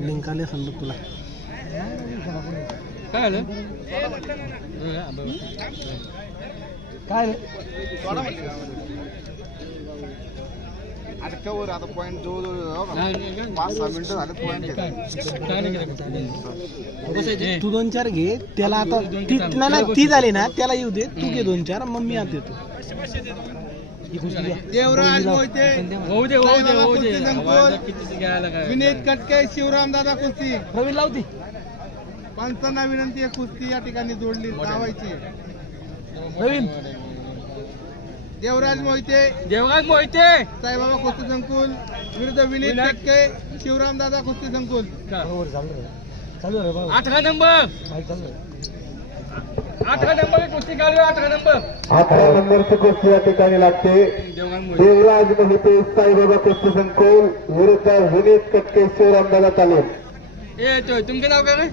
Link आले समजा तुला काय आलं काय आता कवर आता पॉईंट जवळ पाच सहा मिनिटं झाले पॉईंट तू दोन चार घे त्याला आता ती नाही नाही, ती झाली ना त्याला येऊ दे तू घे दोन चार मग मी आता येतो. देवराज मोहिते. विनीत कटके शिवराम दादा कुस्ती. प्रवीण लावती. पंचांना विनंती आहे कुस्ती या ठिकाणी जोडली लावायची प्रवीण. देवराज मोहिते. देवराज मोहिते. साईबाबा कुस्ती संकुल. विरुद्ध विनीत कटके शिवराम दादा कुस्ती संकुल. रे बाबा अठरा नंबर. अठरा नंबर कुस्ती अठरा नंबर. अकरा नंबरची कुस्ती या ठिकाणी लागते. देवराज मोहिते. देवराज मोहिते साईबाबा कुस्ती संकुल विरुद्ध विनीत कटके शिवरामदादा तालीम. ए तुमचं नाव काय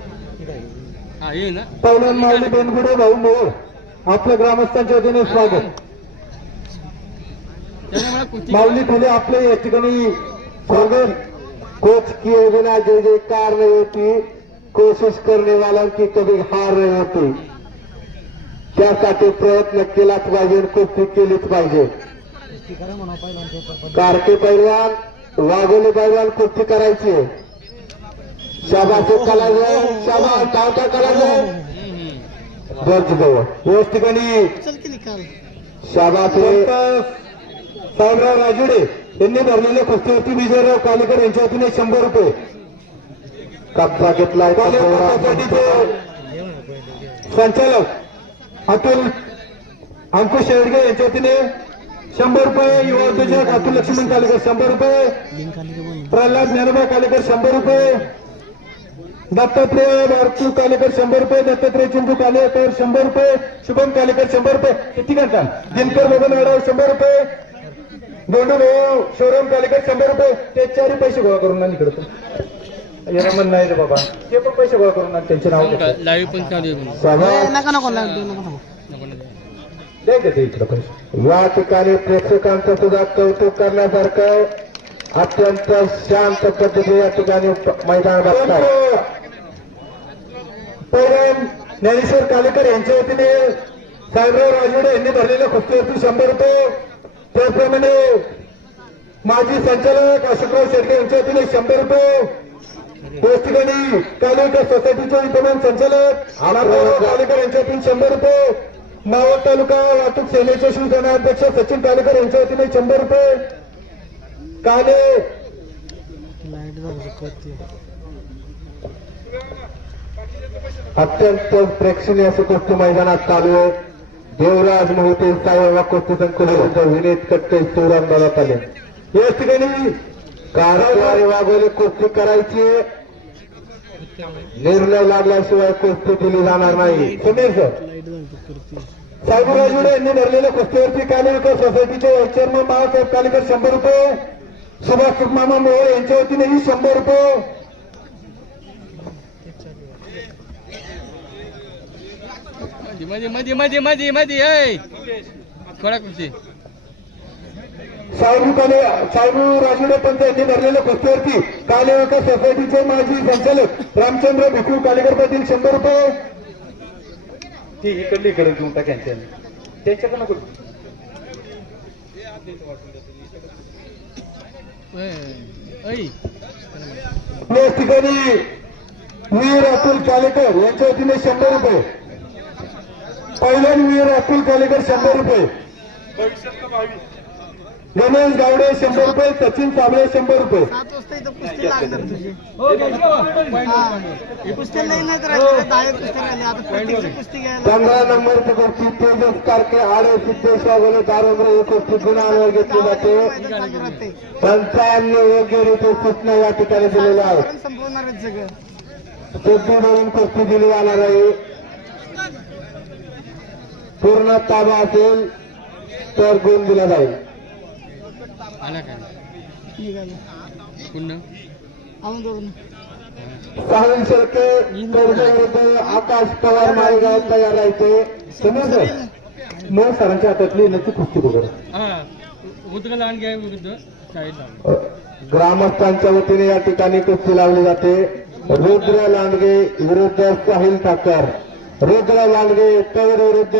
हा ये ना. पहिल्यान माऊली बेनगुडे भाऊ मोहोळ आपल्या ग्रामस्थांच्या वतीने स्वागत. माऊली खुले आपले या ठिकाणी स्वागत कोच किए बिना जय जयकार नहीं होती कोशिश करने वालों की कभी हार नहीं होती. त्यासाठी प्रयत्न केलाच पाहिजे कुस्ती केलीच पाहिजे. करा कारके पैलवान वाघोली पैलवान कुस्ती करायची. शाबाचे कला शाबा धावता कला बस जवळ याच ठिकाणी की शाबाचे साहेबराव राजुडे यांनी भरलेल्या कुस्तीवरती विजयराव कालेकर यांच्या वतीने शंभर रुपये. कब्जा घेतलाय. संचालक अतुल अंकुश शेडगे यांच्या वतीने शंभर रुपये. युवा उद्योजक अतुल लक्ष्मण कालेकर शंभर रुपये. प्रल्हाद ज्ञानोबा कालेकर शंभर रुपये. दत्तात्रय भारतू कालेकर शंभर रुपये. दत्तात्रय चिंटू कालेकर शंभर रुपये. शुभम कालेकर शंभर रुपये. किती करता? दिनकर आढाव शंभर रुपये. गोंडू भाऊ शोरूम कालेकर शंभर रुपये. ते चारही पैसे गोळा करून आण इकडे याला म्हण नाही रे बाबा ते पण पैसे गोळा करून आण त्यांचे नाव. लाईव्ह पण चालू नका नको ना. दे इकडं पैसे. या ठिकाणी प्रेक्षकांचं सुद्धा कौतुक करण्यासारखं अत्यंत शांत पद्धतीने या ठिकाणी मैदान बघतात पहिल्या ज्ञानेश्वर कालेकर यांच्या वतीने साहेबराव राजवडे यांनी भरलेल्या कुस्तीवरती शंभर रुपये. त्याचप्रमाणे माजी संचालक अशोकराव शेडके यांच्या वतीने शंभर रुपये त्याच ठिकाणी कालेकर सोसायटीचे विद्यमान संचालक आनंदराव कालेकर यांच्या वतीने शंभर रुपये. मावळ तालुका वाहतूक सेनेचे शिवसेना अध्यक्ष सचिन कालेकर यांच्या वतीने शंभर रुपये. काले अत्यंत प्रेक्षणीय असं कुस्ती मैदानात चालू आहे. देवराज मोहिते कुस्ती संकुल विरुद्ध विनीत कट्टे शिवरामदादा आले या ठिकाणी कारवाई वागवले कुस्ती करायची. निर्णय लागल्याशिवाय कुस्ती दिली जाणार नाही. समीर सर. साहेबराजुडे यांनी धरलेल्या कुस्तीवरती कालेकर सोसायटीचे चेअरमन बाळासाहेब कालेकर शंभर रुपये सुभाष मामा मोहोळ यांच्या वतीनेही शंभर रुपये. मध्ये मध्ये मध्ये मध्ये मध्ये ऐ! कोणा कुस्ती साहेबू काले साहेबू राजुडे पंत यांनी भरलेल्या कुस्तीवरती कालेकर सोसायटीचे माजी संचालक रामचंद्र भिकू कालेकर पाटील शंभर रुपये. ती इकडली इकडे घेऊन टाक त्यांच्याकडे नको. ऐ, ऐ! या ठिकाणी वीर अतुल कालेकर यांच्या वतीने शंभर रुपये. पहिल्यान वीर अतुल कालेकर शंभर रुपये. गणेश गावडे शंभर रुपये. सचिन साबळे शंभर रुपये. हो? हा. पंधरा नंबरची कुस्ती तेजस कारके आडे सिद्धेश वगैरे दारोद्र ही कुस्ती गुणांवर घेतली जाते पंचांनी योग्य रीती सूचना या ठिकाणी दिलेल्या आहेत. कुस्ती दिली जाणार आहे. पूर्ण ताबा असेल तर गुण दिला जाईल. साहिल शेळके विरुद्ध आकाश पवार माळेगाव तयार राहायचे. समज मग सरांच्या हातातली नक्की कुस्ती बघा ग्रामस्थांच्या वतीने या ठिकाणी कुस्ती लावली जाते. रुद्र लांडगे विरुद्ध साहिल ठाकर. रुद्र लांडगे तैर विरुद्ध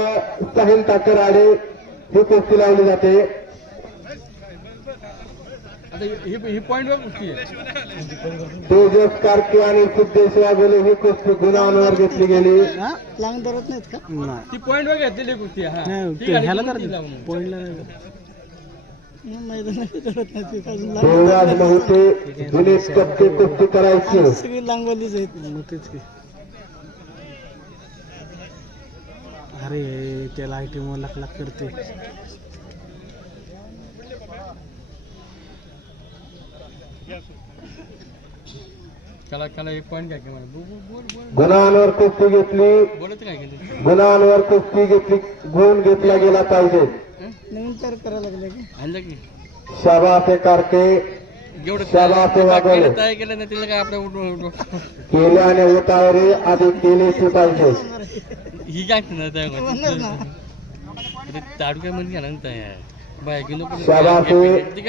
साहिल ठाकर आडे ही कुस्ती लावली जाते. ही ही तेजस कार्के आणि सिद्धेश वाघोले ही कुस्ती गुणांवर घेतली गेली. हा? लांग धरत नाहीत का? नाही. ती पॉईंट वर घेतलेली कुस्ती आहे, हा. नाही, ती ते गाडी ह्याला कुस्ती करतात लावून. पॉईंटला नाही. करत. मैदानात करत नाही ते. अजून लांब- देवराज मोहिते जुने कप्पे कुस्ती करायची. सगळी लांगवालीच आहेत मग तेच की अरे त्याला आयटी मग लाख लाख करते त्याला त्याला एक पॉईंट घ्या की मला. बोल बोल बोल बोल. गुणांवर कुस्ती घेतली. बोलत काय केलं गुणांवर कुस्ती घेतली. गुण घेतला गेला पाहिजे. की? शाबासे कारके. त्याला ते वागवलं. केलं तयार केलं नाही तिला काय आपलं उठ- उठ- केल्याने उतावरे आधी केलेची पाहिजे. ही काय ना तयार ताडू काय म्हणजे ना तयार. बाय घेऊन.